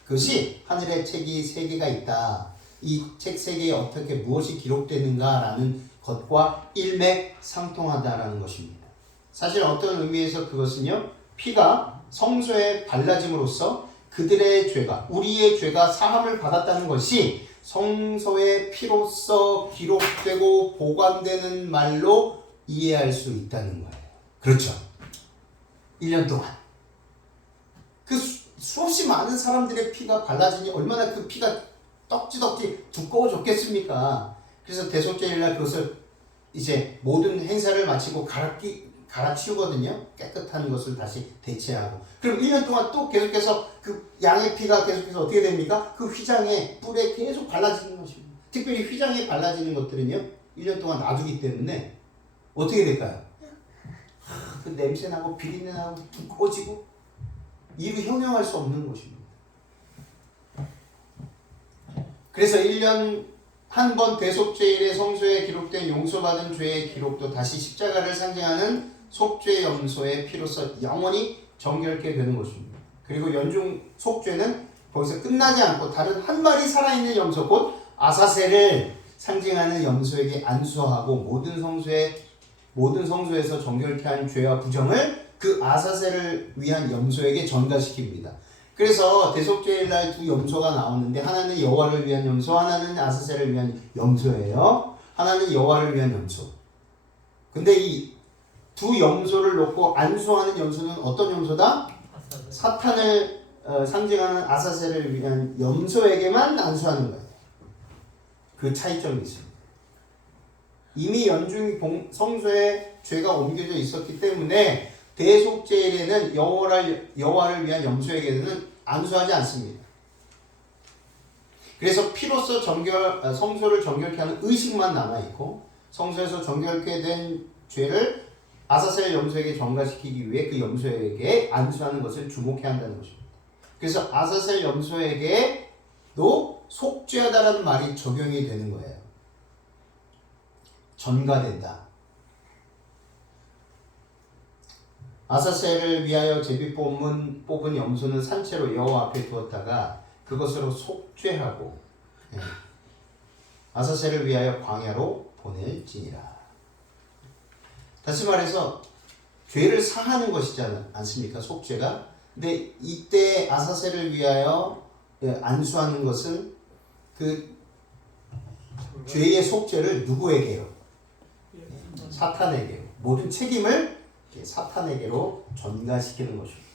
그것이 하늘의 책이 세 개가 있다. 이 책 세 개에 어떻게 무엇이 기록되는가라는 것과 일맥상통하다라는 것입니다. 사실 어떤 의미에서 그것은요, 피가 성소에 발라짐으로써 그들의 죄가, 우리의 죄가 사함을 받았다는 것이 성소의 피로써 기록되고 보관되는 말로 이해할 수 있다는 거예요. 그렇죠. 1년 동안 그 수없이 많은 사람들의 피가 발라지니 얼마나 그 피가 떡지덕지 두꺼워졌겠습니까? 그래서 대속죄일날 그것을 이제 모든 행사를 마치고 갈아치우거든요. 깨끗한 것을 다시 대체하고. 그럼 1년 동안 또 계속해서 그 양의 피가 계속해서 어떻게 됩니까? 그 휘장에, 뿔에 계속 발라지는 것입니다. 특별히 휘장에 발라지는 것들은요, 1년 동안 놔두기 때문에 어떻게 될까요? 그 냄새나고 비린내나고 두꺼워지고 이루 형용할 수 없는 것입니다. 그래서 1년 한 번 대속죄일에 성소에 기록된 용서받은 죄의 기록도 다시 십자가를 상징하는 속죄 염소의 피로서 영원히 정결케 되는 것입니다. 그리고 연중 속죄는 거기서 끝나지 않고 다른 한 마리 살아있는 염소 곧 아사셀을 상징하는 염소에게 안수하고 모든 성소에서 정결케 한 죄와 부정을 그 아사셀을 위한 염소에게 전가시킵니다. 그래서 대속죄일날 두 염소가 나오는데 하나는 여호와를 위한 염소, 하나는 아사셀을 위한 염소예요. 하나는 여호와를 위한 염소. 근데 이 두 염소를 놓고 안수하는 염소는 어떤 염소다? 사탄을 상징하는 아사셀을 위한 염소에게만 안수하는 거예요. 그 차이점이 있습니다. 이미 연중 성소에 죄가 옮겨져 있었기 때문에 대속죄일에는 여호와를 위한 염소에게는 안수하지 않습니다. 그래서 피로써 성소를 정결케 하는 의식만 남아있고 성소에서 정결케 된 죄를 아사셀 염소에게 전가시키기 위해 그 염소에게 안수하는 것을 주목해야 한다는 것입니다. 그래서 아사셀 염소에게도 속죄하다라는 말이 적용이 되는 거예요. 전가된다. 아사셀을 위하여 제비 뽑은 염소는 산채로 여호와 앞에 두었다가 그것으로 속죄하고 아사셀을 위하여 광야로 보낼지니라. 다시 말해서 죄를 사하는 것이지 않습니까? 속죄가. 근데 이때 아사셀을 위하여 안수하는 것은 그 죄의 속죄를 누구에게요? 사탄에게요. 모든 책임을 사탄에게로 전가시키는 것입니다.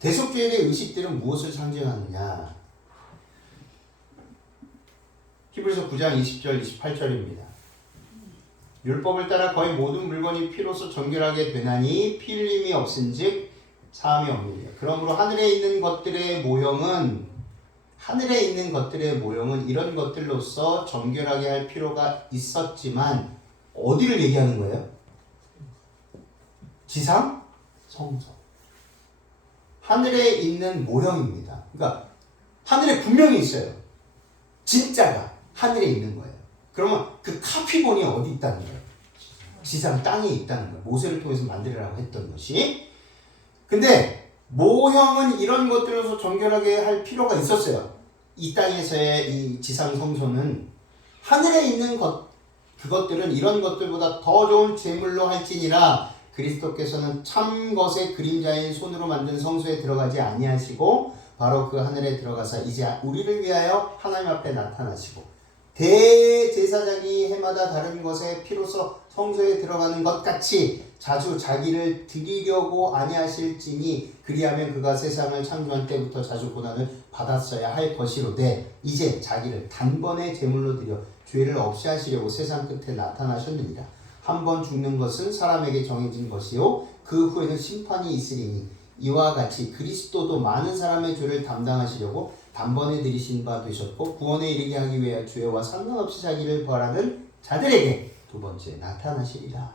대속죄의 의식들은 무엇을 상징하느냐? 히브리서 9장 20절 28절입니다. 율법을 따라 거의 모든 물건이 피로써 정결하게 되나니 피 흘림이 없은즉 사함이 없느니라. 그러므로 하늘에 있는 것들의 모형은 이런 것들로서 정결하게 할 필요가 있었지만 어디를 얘기하는 거예요? 지상 성소. 하늘에 있는 모형입니다. 그러니까 하늘에 분명히 있어요. 진짜가 하늘에 있는 거예요. 그러면 그 카피본이 어디 있다는 거예요? 지상 땅에 있다는 거예요. 모세를 통해서 만들으라고 했던 것이. 근데 모형은 이런 것들로서 정결하게 할 필요가 있었어요. 이 땅에서의 이 지상 성소는 하늘에 있는 그것들은 이런 것들보다 더 좋은 제물로 할지니라. 그리스도께서는 참 것의 그림자인 손으로 만든 성소에 들어가지 아니하시고 바로 그 하늘에 들어가서 이제 우리를 위하여 하나님 앞에 나타나시고 대제사장이 해마다 다른 것에 피로써 성소에 들어가는 것 같이 자주 자기를 드리려고 아니하실지니 그리하면 그가 세상을 창조한 때부터 자주 고난을 받았어야 할 것이로되 이제 자기를 단번에 제물로 드려 죄를 없이 하시려고 세상 끝에 나타나셨느니라. 한 번 죽는 것은 사람에게 정해진 것이요 그 후에는 심판이 있으리니 이와 같이 그리스도도 많은 사람의 죄를 담당하시려고 단번에 들이신 바 되셨고 구원에 이르게 하기 위하여 죄와 상관없이 자기를 벌하는 자들에게 두 번째 나타나시리라.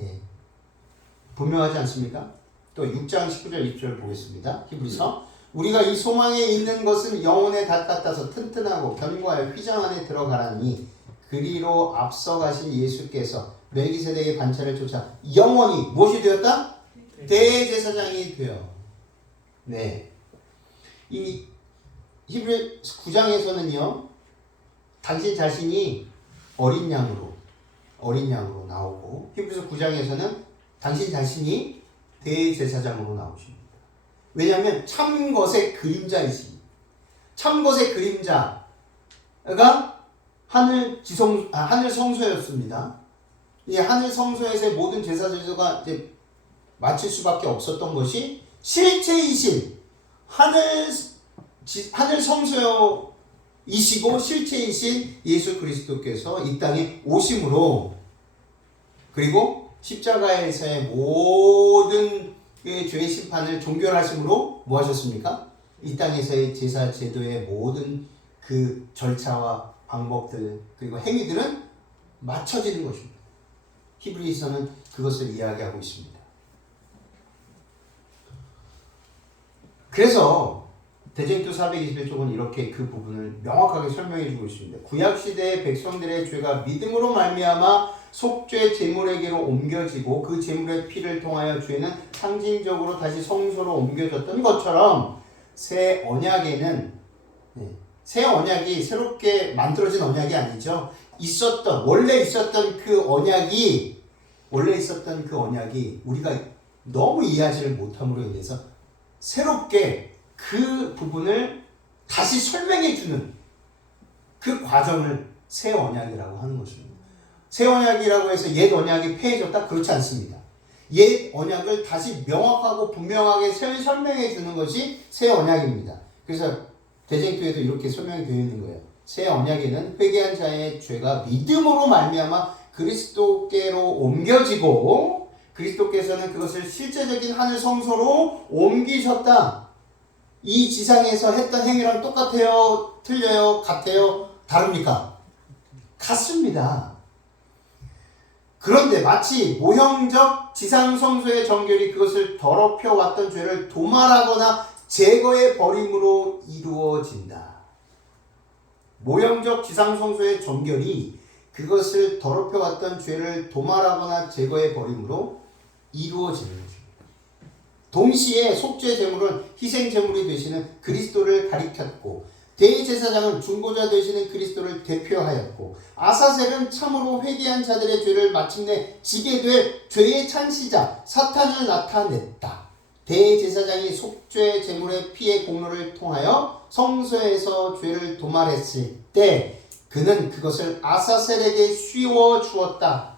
예. 분명하지 않습니까? 또 6장 19절 20절 보겠습니다. 히브리서 우리가 이 소망에 있는 것은 영혼의 닷 같아서 튼튼하고 견고하여 휘장 안에 들어가라니 그리로 앞서가신 예수께서 멜기세덱의 관찰을 쫓아 영원히 무엇이 되었다? 대제사장이 되어. 네. 이 히브리 9장에서는요. 당신 자신이 어린 양으로 나오고 히브리서 9장에서는 당신 자신이 대제사장으로 나오십니다. 왜냐하면 참것의 그림자이시. 참것의 그림자가 하늘 성소였습니다. 이 하늘 성소에서의 모든 제사 제도가 이제 마칠 수밖에 없었던 것이 실체이신 하늘 성소이시고 실체이신 예수 그리스도께서 이 땅에 오심으로, 그리고 십자가에서의 모든 죄의 심판을 종결하심으로 뭐 하셨습니까? 이 땅에서의 제사 제도의 모든 그 절차와 방법들 그리고 행위들은 맞춰지는 것입니다. 히브리서는 그것을 이야기하고 있습니다. 그래서 대쟁투 421쪽은 이렇게 그 부분을 명확하게 설명해 주고 있습니다. 구약시대의 백성들의 죄가 믿음으로 말미암아 속죄 제물에게로 옮겨지고 그 제물의 피를 통하여 죄는 상징적으로 다시 성소로 옮겨졌던 것처럼 새 언약이 새롭게 만들어진 언약이 아니죠. 원래 있었던 그 언약이 우리가 너무 이해하지를 못함으로 인해서 새롭게 그 부분을 다시 설명해 주는 그 과정을 새 언약이라고 하는 것입니다. 새 언약이라고 해서 옛 언약이 폐해졌다? 그렇지 않습니다. 옛 언약을 다시 명확하고 분명하게 설명해 주는 것이 새 언약입니다. 그래서 대쟁투에도 이렇게 설명이 되어 있는 거예요. 새 언약에는 회개한 자의 죄가 믿음으로 말미암아 그리스도께로 옮겨지고 그리스도께서는 그것을 실제적인 하늘 성소로 옮기셨다. 이 지상에서 했던 행위랑 똑같아요? 틀려요? 같아요? 다릅니까? 같습니다. 그런데 마치 모형적 지상 성소의 정결이 그것을 더럽혀 왔던 죄를 도말하거나 제거해 버림으로 이루어진다. 모형적 지상 성소의 정결이 그것을 더럽혀 왔던 죄를 도말하거나 제거해 버림으로 이루어지는 것입니다. 동시에 속죄 제물은 희생 제물이 되시는 그리스도를 가리켰고 대제사장은 중보자 되시는 그리스도를 대표하였고 아사셀은 참으로 회개한 자들의 죄를 마침내 지게 될 죄의 창시자 사탄을 나타냈다. 대제사장이 속죄 제물의 피의 공로를 통하여 성소에서 죄를 도말했을 때 그는 그것을 아사셀에게 씌워 주었다.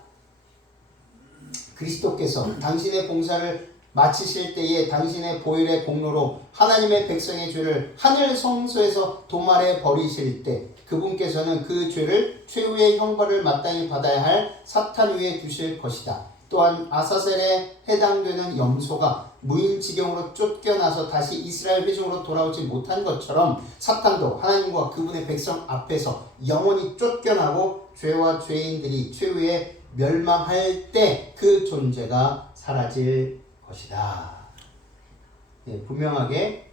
그리스도께서 당신의 봉사를 마치실 때에 당신의 보혈의 공로로 하나님의 백성의 죄를 하늘 성소에서 도말해 버리실 때 그분께서는 그 죄를 최후의 형벌을 마땅히 받아야 할 사탄 위에 두실 것이다. 또한 아사셀에 해당되는 염소가 무인지경으로 쫓겨나서 다시 이스라엘 회중으로 돌아오지 못한 것처럼 사탄도 하나님과 그분의 백성 앞에서 영원히 쫓겨나고 죄와 죄인들이 최후에 멸망할 때 그 존재가 사라질 것이다. 분명하게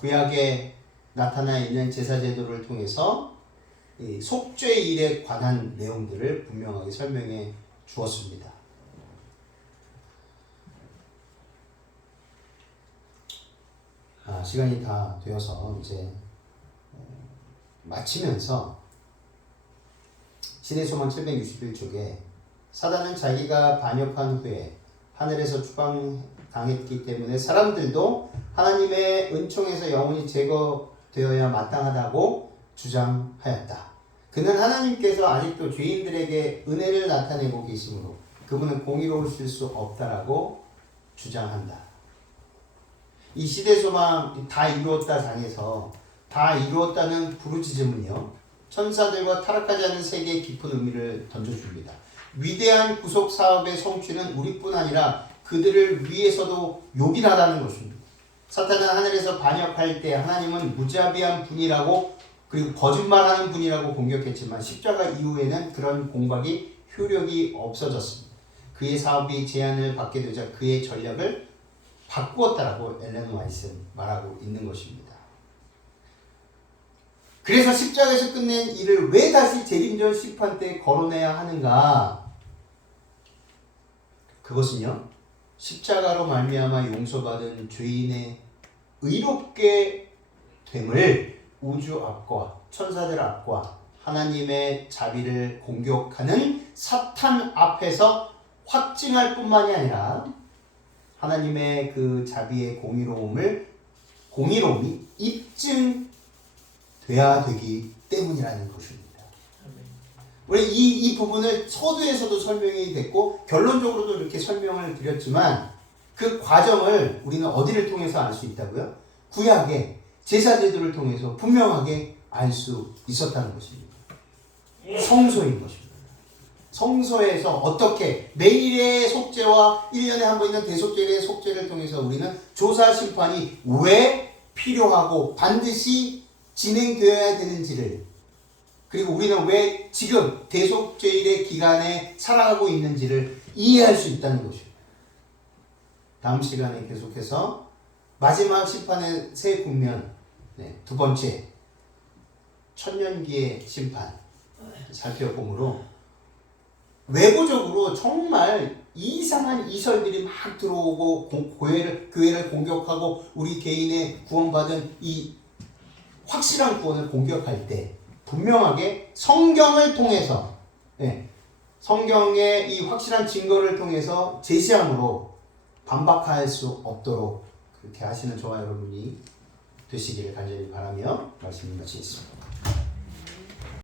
구약에 나타나 있는 제사 제도를 통해서 속죄 일에 관한 내용들을 분명하게 설명해 주었습니다. 시간이 다 되어서 이제 마치면서 시대소망 761쪽에 사단은 자기가 반역한 후에 하늘에서 추방당했기 때문에 사람들도 하나님의 은총에서 영원히 제거되어야 마땅하다고 주장하였다. 그는 하나님께서 아직도 죄인들에게 은혜를 나타내고 계시므로 그분은 공의로우실 수 없다라고 주장한다. 이 시대소망 다 이루었다 장에서 다 이루었다는 부르짖음은요, 천사들과 타락하지 않은 세계의 깊은 의미를 던져줍니다. 위대한 구속 사업의 성취는 우리뿐 아니라 그들을 위해서도 요긴하다는 것입니다. 사탄은 하늘에서 반역할 때 하나님은 무자비한 분이라고 그리고 거짓말하는 분이라고 공격했지만 십자가 이후에는 그런 공박이 효력이 없어졌습니다. 그의 사업이 제한을 받게 되자 그의 전략을 바꾸었다라고 엘렌 와이트는 말하고 있는 것입니다. 그래서 십자가에서 끝낸 일을 왜 다시 재림절 심판 때 거론해야 하는가? 그것은요, 십자가로 말미암아 용서받은 죄인의 의롭게 됨을 우주 앞과 천사들 앞과 하나님의 자비를 공격하는 사탄 앞에서 확증할 뿐만이 아니라 하나님의 그 자비의 공의로움이 입증돼야 되기 때문이라는 것입니다. 우리 이 부분을 서두에서도 설명이 됐고 결론적으로도 이렇게 설명을 드렸지만 그 과정을 우리는 어디를 통해서 알 수 있다고요? 구약의 제사제도를 통해서 분명하게 알 수 있었다는 것입니다. 성소인 것입니다. 성소에서 어떻게 매일의 속죄와 1년에 한 번 있는 대속죄의 속죄를 통해서 우리는 조사 심판이 왜 필요하고 반드시 진행되어야 되는지를, 그리고 우리는 왜 지금 대속죄일의 기간에 살아가고 있는지를 이해할 수 있다는 것입니다. 다음 시간에 계속해서 마지막 심판의 새 국면, 두 번째 천년기의 심판 살펴보므로 외부적으로 정말 이상한 이설들이 막 들어오고 교회를 공격하고 우리 개인의 구원받은 이 확실한 구원을 공격할 때 분명하게 성경을 통해서, 성경의 이 확실한 증거를 통해서 제시함으로 반박할 수 없도록 그렇게 하시는 저와 여러분이 되시기를 간절히 바라며 말씀을 마치겠습니다.